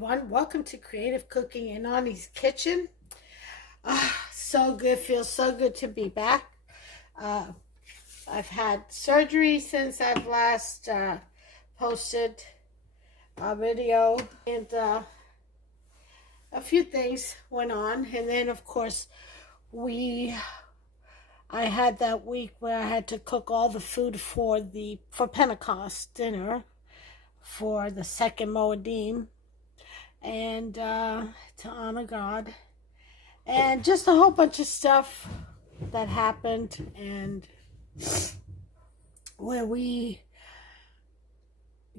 everyone. Welcome to Creative Cooking in Ani's Kitchen. So good. Feels so good to be back. I've had surgery since I've last posted a video, and a few things went on. And then, of course, I had that week where I had to cook all the food for Pentecost dinner for the second Moedim, and to honor God, and just a whole bunch of stuff that happened, and where we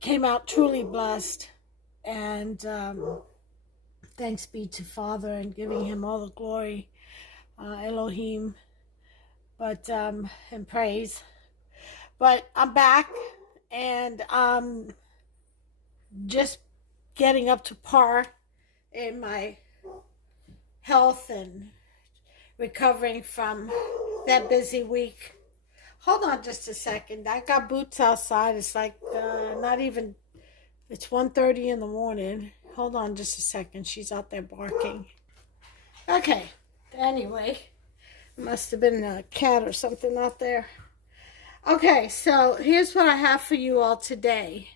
came out truly blessed, and thanks be to Father and giving him all the glory, Elohim, but and praise. But I'm back, and just getting up to par in my health and recovering from that busy week. Hold on just a second. I got Boots outside. It's like it's 1:30 in the morning. Hold on just a second. She's out there barking. Okay. Anyway, must have been a cat or something out there. Okay, so here's what I have for you all today.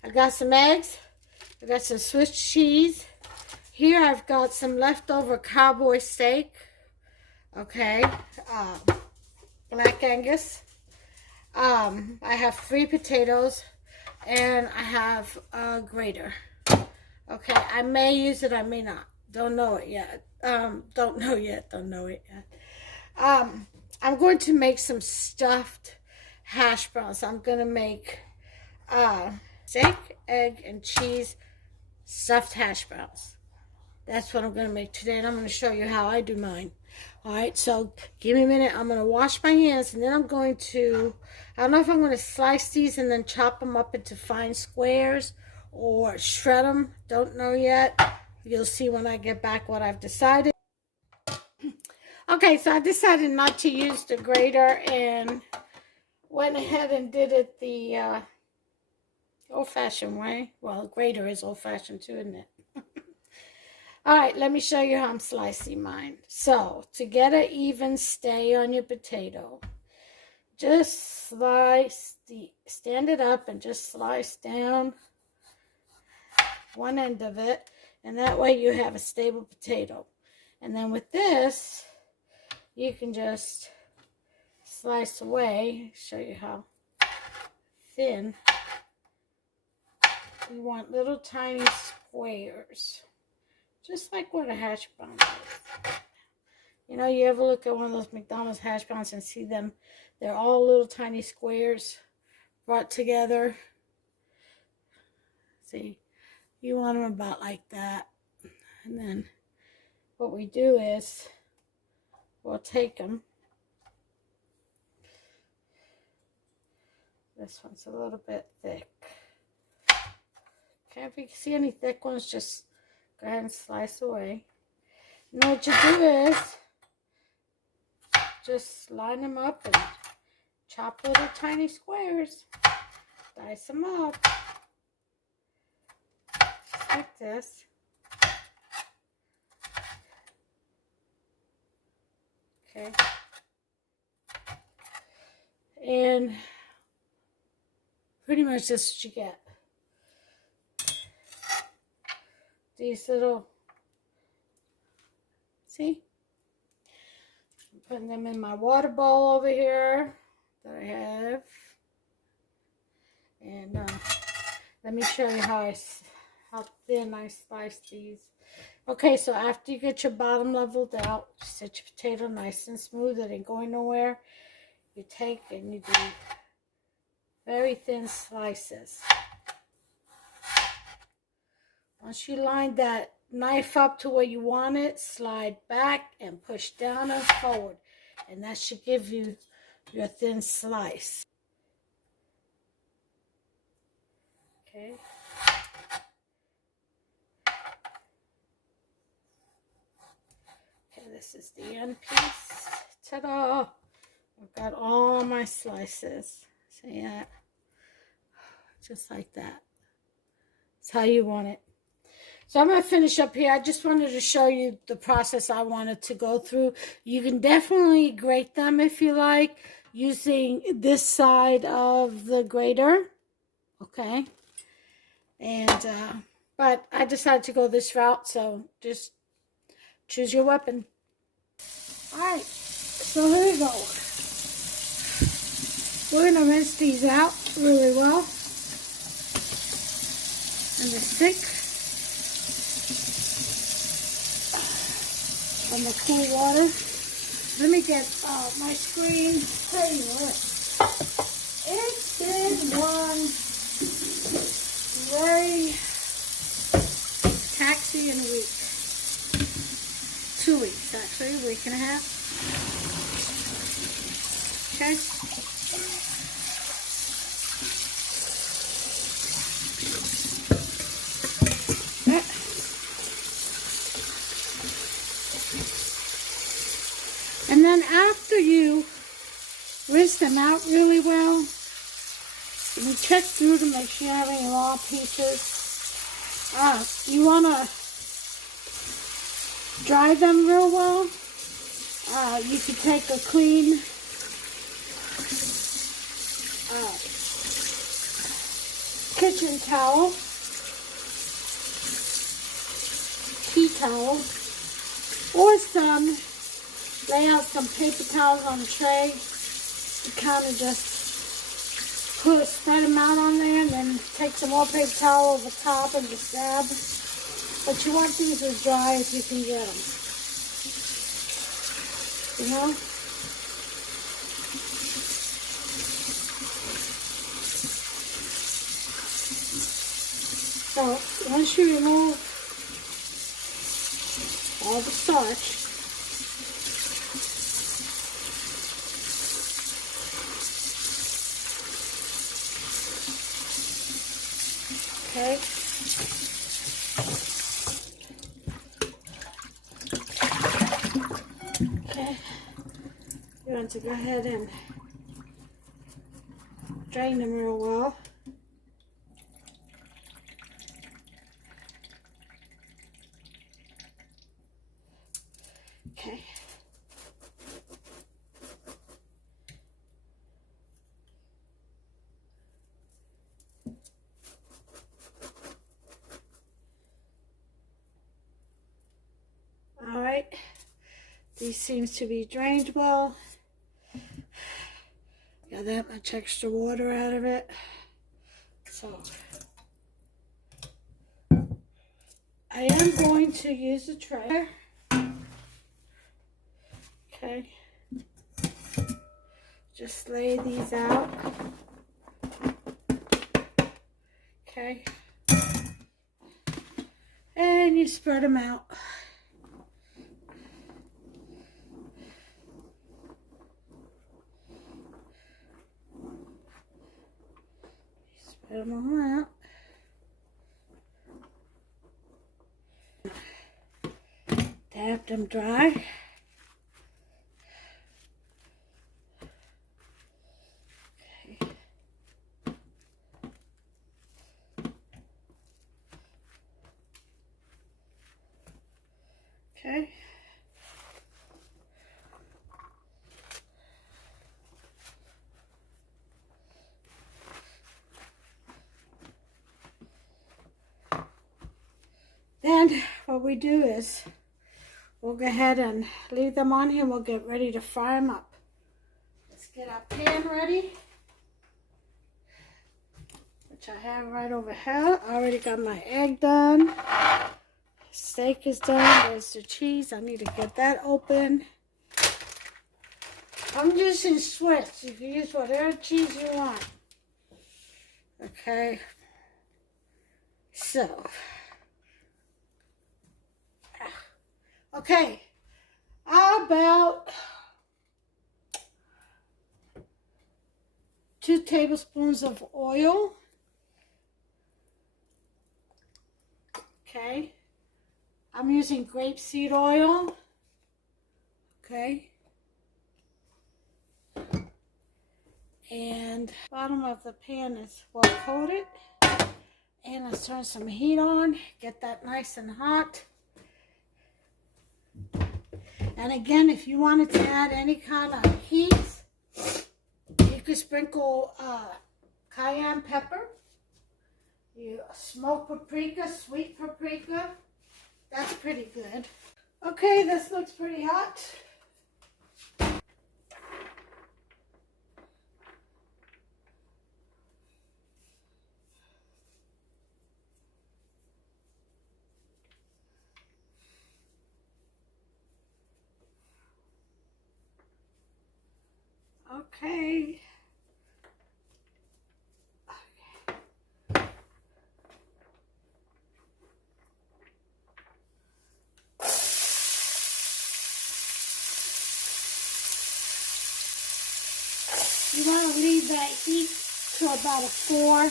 I got some eggs. I got some Swiss cheese. Here I've got some leftover cowboy steak. Okay, Black Angus. I have 3 potatoes, and I have a grater. Okay, I may use it, I may not. Don't know it yet. Don't know it yet. I'm going to make some stuffed hash browns. I'm going to make steak, egg, and cheese stuffed hash browns. That's what I'm going to make today, and I'm going to show you how I do mine. Alright, so give me a minute. I'm going to wash my hands, and then I'm going to, I don't know if I'm going to slice these and then chop them up into fine squares or shred them. Don't know yet. You'll see when I get back what I've decided. Okay, so I decided not to use the grater and went ahead and did it the old-fashioned way. Well, grater is old-fashioned too, isn't it? All right, let me show you how I'm slicing mine. So, to get an even stay on your potato, just stand it up and just slice down one end of it, and that way you have a stable potato. And then with this, you can just slice away. Show you how thin. You want little tiny squares, just like what a hash brown is. You know, you ever look at one of those McDonald's hash browns and see them? They're all little tiny squares brought together. See, you want them about like that. And then what we do is we'll take them. This one's a little bit thick. Okay, if you see any thick ones, just go ahead and slice away. And what you do is just line them up and chop little tiny squares. Dice them up. Just like this. Okay. And pretty much this is what you get. These little, see? I'm putting them in my water bowl over here that I have. And let me show you how thin I slice these. Okay, so after you get your bottom leveled out, set your potato nice and smooth. It ain't going nowhere. You take and you do very thin slices. Once you line that knife up to where you want it, slide back and push down and forward. And that should give you your thin slice. Okay. Okay, this is the end piece. Ta-da! I've got all my slices. See that? Just like that. It's how you want it. So I'm going to finish up here. I just wanted to show you the process I wanted to go through. You can definitely grate them if you like, using this side of the grater. Okay. And, but I decided to go this route, so just choose your weapon. Alright, so here we go. We're going to rinse these out really well in the sink. From the cool water. Let me get my screen. Tell you what, it's been one very taxing week. 2 weeks actually, a week and a half. Okay. And then after you rinse them out really well, you check through to make sure you have any raw pieces. You want to dry them real well. You can take a clean kitchen towel, tea towel, or some. Lay out some paper towels on a tray. You kind of just spread them out on there, and then take some more paper towel over top and just dab. But you want these as dry as you can get them. You know? So once you remove all the starch, okay. Okay. You want to go ahead and drain them real well. Okay. Alright, these seems to be drained well. Got that much extra water out of it. So I am going to use a tray. Okay. Just lay these out. Okay. And you spread them out. Spread them all out. Dab them dry. Okay. Then what we do is we'll go ahead and leave them on here. We'll get ready to fry them up. Let's get our pan ready, which I have right over here. I already got my egg done. Steak is done. There's the cheese. I need to get that open. I'm using Swiss. You can use whatever cheese you want. Okay. So. Okay. About 2 tablespoons of oil. Okay. I'm using grapeseed oil. Okay. And bottom of the pan is well coated. And let's turn some heat on, get that nice and hot. And again, if you wanted to add any kind of heat, you could sprinkle cayenne pepper, smoked paprika, sweet paprika. That's pretty good. Okay, this looks pretty hot. Okay. You want to leave that heat to about a 4.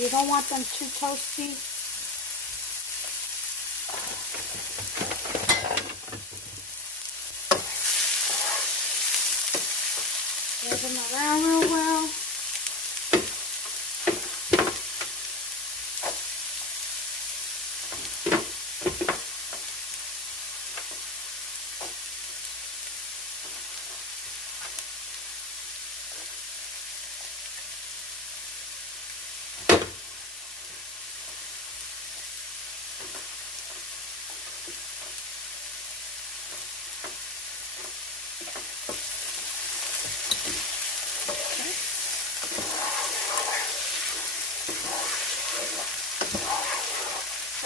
You don't want them too toasty. Stir them around real well.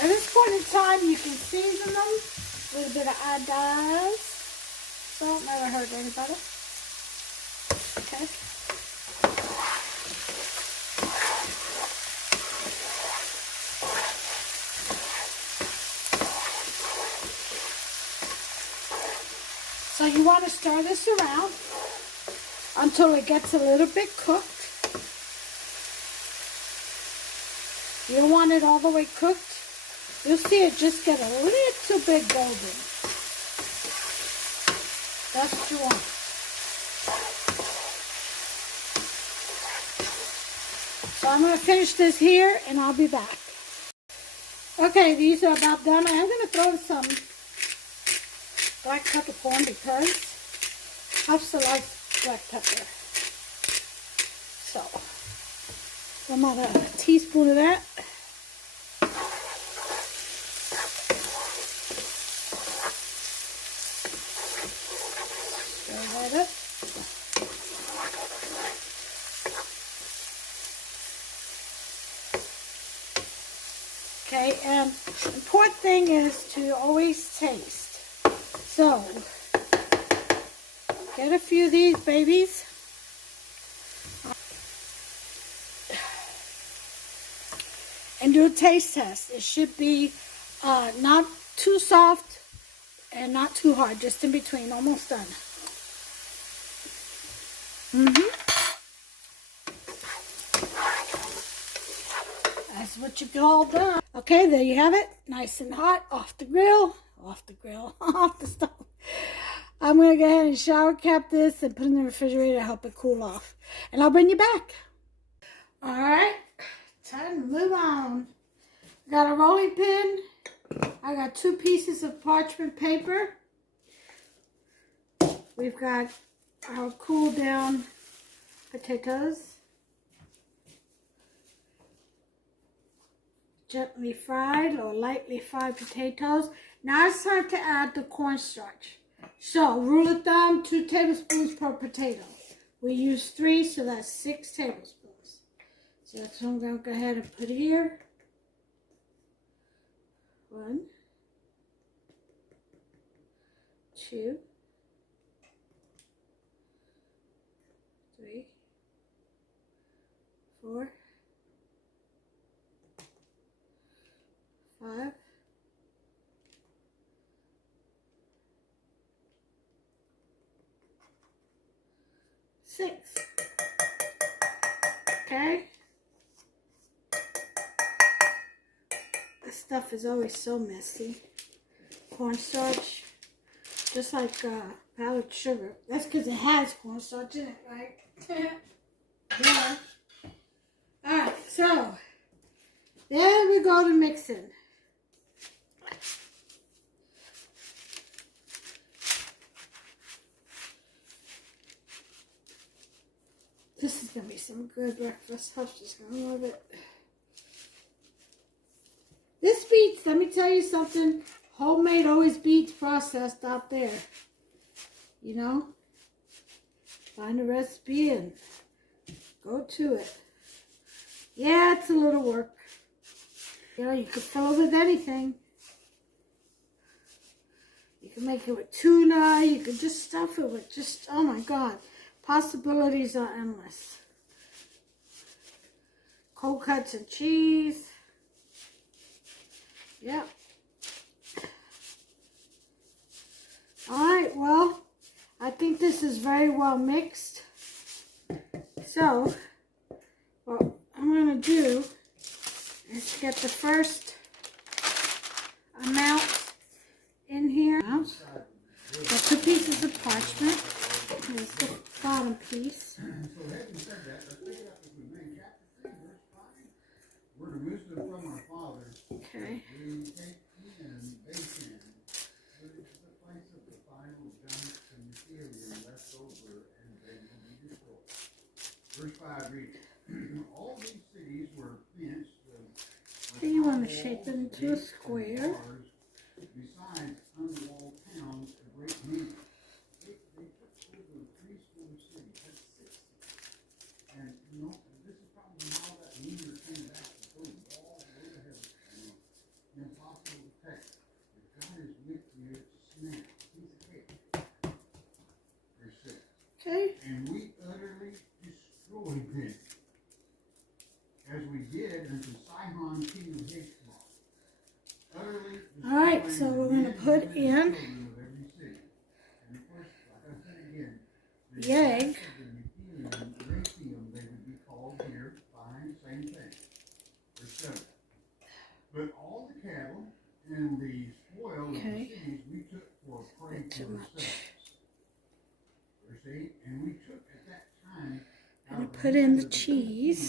At this point in time, you can season them. A little bit of iodine. Salt never hurt anybody. Okay. So you want to stir this around until it gets a little bit cooked. You don't want it all the way cooked. You'll see it just get a little bit golden. That's what you want. So I'm going to finish this here and I'll be back. Okay, these are about done. I am going to throw some black peppercorn because Hafsa likes black pepper. So, about a teaspoon of that. Up. Okay, and the important thing is to always taste. So, get a few of these babies. And do a taste test. It should be not too soft and not too hard, just in between, almost done. That's what you all done. Okay, there you have it. Nice and hot, off the grill, off the stove. I'm going to go ahead and shower cap this and put it in the refrigerator to help it cool off. And I'll bring you back. All right, time to move on. I got a rolling pin. I got 2 pieces of parchment paper. We've got our cool down potatoes. Gently fried or lightly fried potatoes. Now it's time to add the cornstarch. So, rule of thumb, 2 tablespoons per potato. We use 3, so that's 6 tablespoons. So that's what I'm going to go ahead and put here. 1, 2, 3, 4, 5, 6. Okay. This stuff is always so messy. Cornstarch, just like powdered sugar. That's because it has cornstarch in it, right? Yeah. Alright, so there we go to mixing. This is going to be some good breakfast. I'm just going to love it. This beats, let me tell you something. Homemade always beats processed out there. You know? Find a recipe and go to it. Yeah, it's a little work. You know, you can fill it with anything. You can make it with tuna. You can just stuff it with just, oh my God. Possibilities are endless. Cold cuts and cheese. Yep. Alright, well, I think this is very well mixed. So, what I'm going to do is get the first amount in here. Got 2 pieces of parchment. Here's the bottom piece. Okay. Verse 5 reads, all these cities were fenced. So you want to shape it into a square. Besides unwalled towns of great meaning. They took over 3 square cities. That's 60. And you know, this is probably how that leader came back. Those walls would have impossible to take. If God is with you, snap. He's a hit. Verse 6. Okay. And we utterly destroyed them, as we did unto Sihon, king of Hashbrown. Utterly destroyed. All right, so we're going to put in the egg. They would be called here, fine, same thing. Verse 7. But all the cattle and the spoil of the cities we took for a prey to ourselves. Verse 8. And we took at that time I'm going to put in the cheese.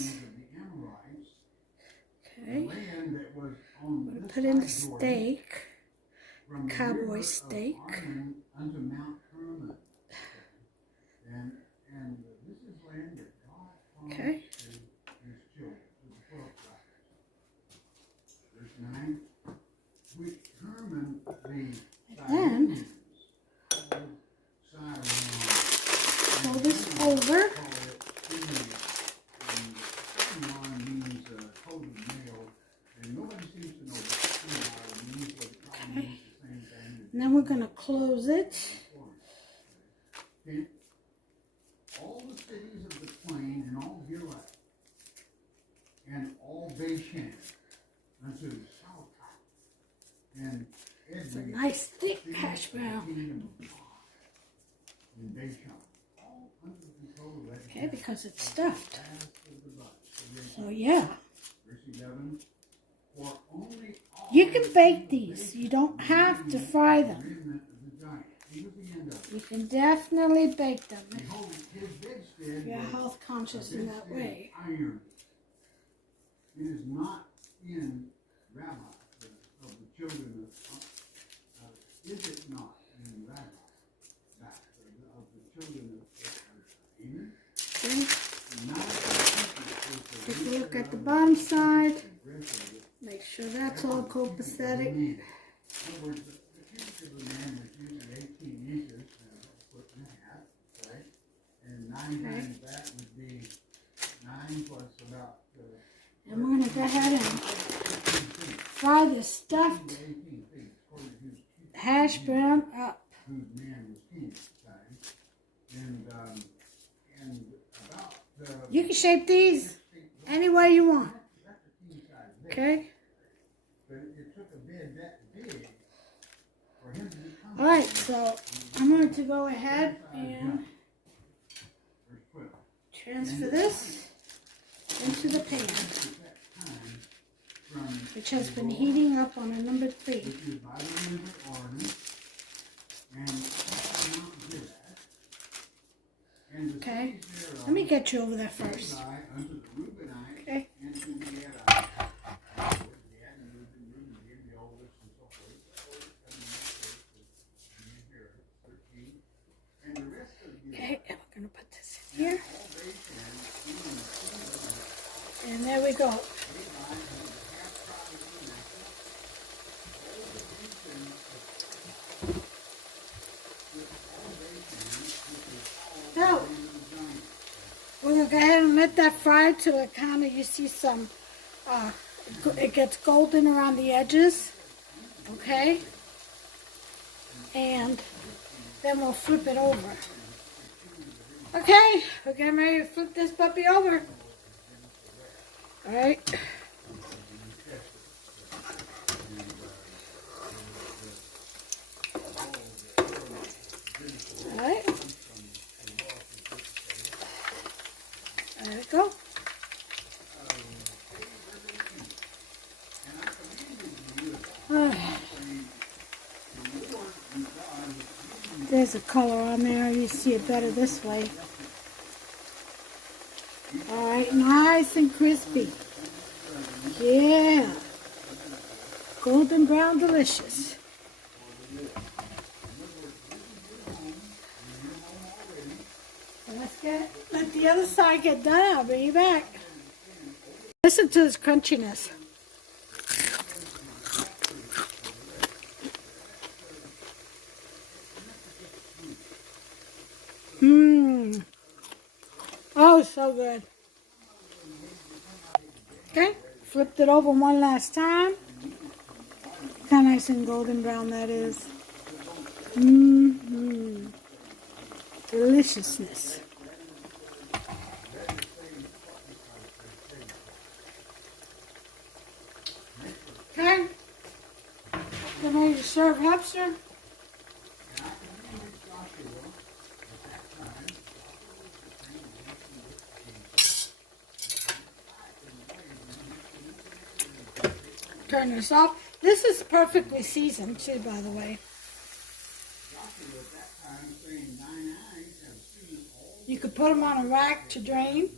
Okay. I'm going to put in the steak. Cowboy steak. Unto Mount Hermon. And this is land that God promised to his children, to the 12 tribes. Verse 9, which Hermon the then fold this over. Okay. And then we're going to close it. All the cities of the plain and all Gilead and all Bashan unto the south and It's a nice thick hash brown. Okay, because it's stuffed. So yeah. You can bake these. You don't have to fry them. You can definitely bake them if you're health conscious in that way. It is not in Rabbi of the children of is it not in Rabbi of the children of Amen? Okay. Take a look at the bottom side. Make sure that's all copacetic. In other words, the cubit of a man was usually 18 inches, a foot and a half, right? And 9 times that would be 9 plus about. And we're going to go ahead and fry the stuffed hash brown up. Whose man was king at the time. And about you can shape these any way you want. Okay? But it took a bed that big for him to become. Alright, so I'm going to go ahead and transfer this into the pan, which has been heating up on a number 3. Okay. Let me get you over there first. Okay. Okay, and we're going to put this in here. And there we go. So, we're going to go ahead and let that fry till it kind of, you see some, it gets golden around the edges. Okay? And then we'll flip it over. Okay, we're getting ready to flip this puppy over. Alright. Alright. There we go. There's a color on there. You see it better this way. Alright, nice and crispy. Yeah. Golden brown delicious. Let the other side get done. I'll bring you back. Listen to this crunchiness. Mmm. Oh, so good. Okay, flipped it over one last time. Kind of nice and golden brown that is. Mmm. Deliciousness. Okay, get ready to serve lobster. Turn this off. This is perfectly seasoned too, by the way. You could put them on a rack to drain.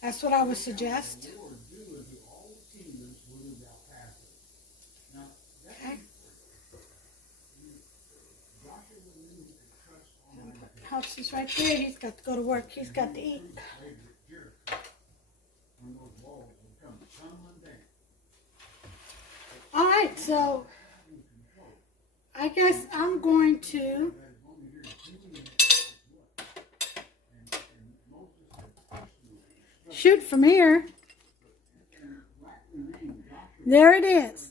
That's what I would suggest. Okay. House is right there. He's got to go to work. He's got to eat. Alright, so I guess I'm going to shoot from here. There it is.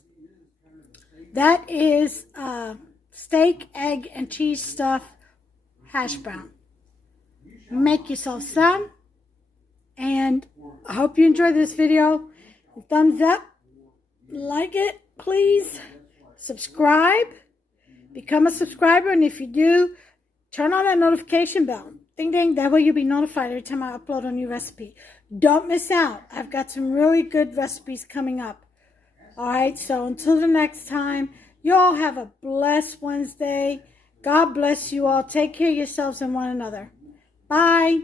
That is steak, egg, and cheese stuffed hash brown. Make yourself some. And I hope you enjoyed this video. Thumbs up. Like it, please. Subscribe. Become a subscriber. And if you do, turn on that notification bell. Ding, ding. That way you'll be notified every time I upload a new recipe. Don't miss out. I've got some really good recipes coming up. Alright, so until the next time, you all have a blessed Wednesday. God bless you all. Take care of yourselves and one another. Bye.